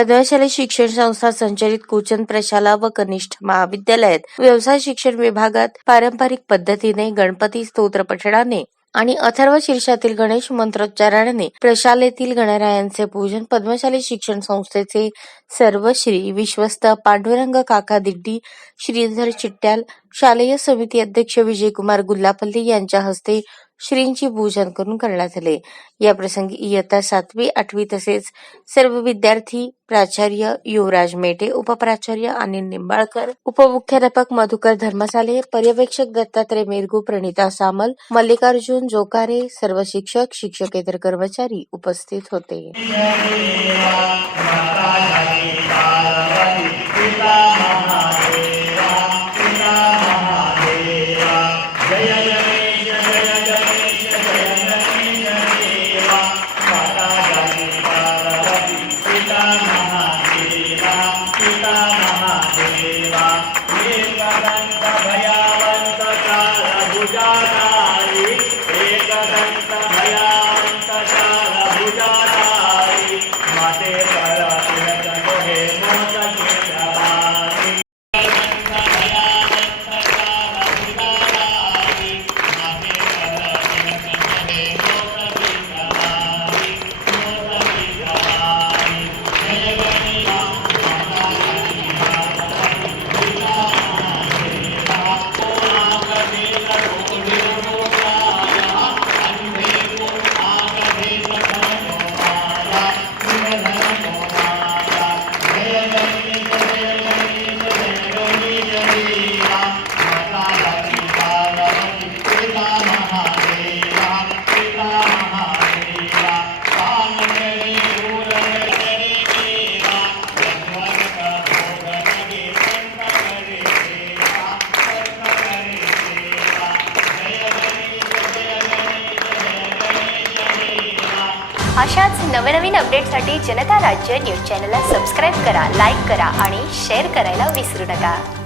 पद्मशाली शिक्षण संस्था संचलित कुचन प्रशाला व कनिष्ठ महाविद्यालयात व्यवसाय शिक्षण विभागात पारंपरिक पद्धतीने गणपती स्तोत्र पठणाने आणि अथर्व शीर्षातील गणेश मंत्रोच्चारणाने प्रशालेतील गणरायांचे पूजन पद्मशाली शिक्षण संस्थेचे सर्वश्री विश्वस्त पांडुरंग काका दिड्डी, श्रीधर चिट्ट्याल, शालेय समिती अध्यक्ष विजयकुमार गुल्लापल्ली यांच्या हस्ते श्रींची पूजन करून करण्यात आले। या प्रसंगी इयत्ता 7वी 8वी तसेच सर्व विद्यार्थी, प्राचार्य युवराज मेटे, उपप्राचार्य अनिल निंबाळकर, उपमुख्याध्यापक मधुकर धर्मसाले, पर्यवेक्षक दत्तात्रय मेरगू, प्रणिता सामल, मल्लिकार्जुन जोकारे, सर्व शिक्षक, शिक्षकेतर कर्मचारी उपस्थित होते। अशाच नवनवीन अपडेटसाठी जनता राज्य न्यूज चॅनलला सबस्क्राईब करा, लाईक करा आणि शेअर करायला विसरू नका।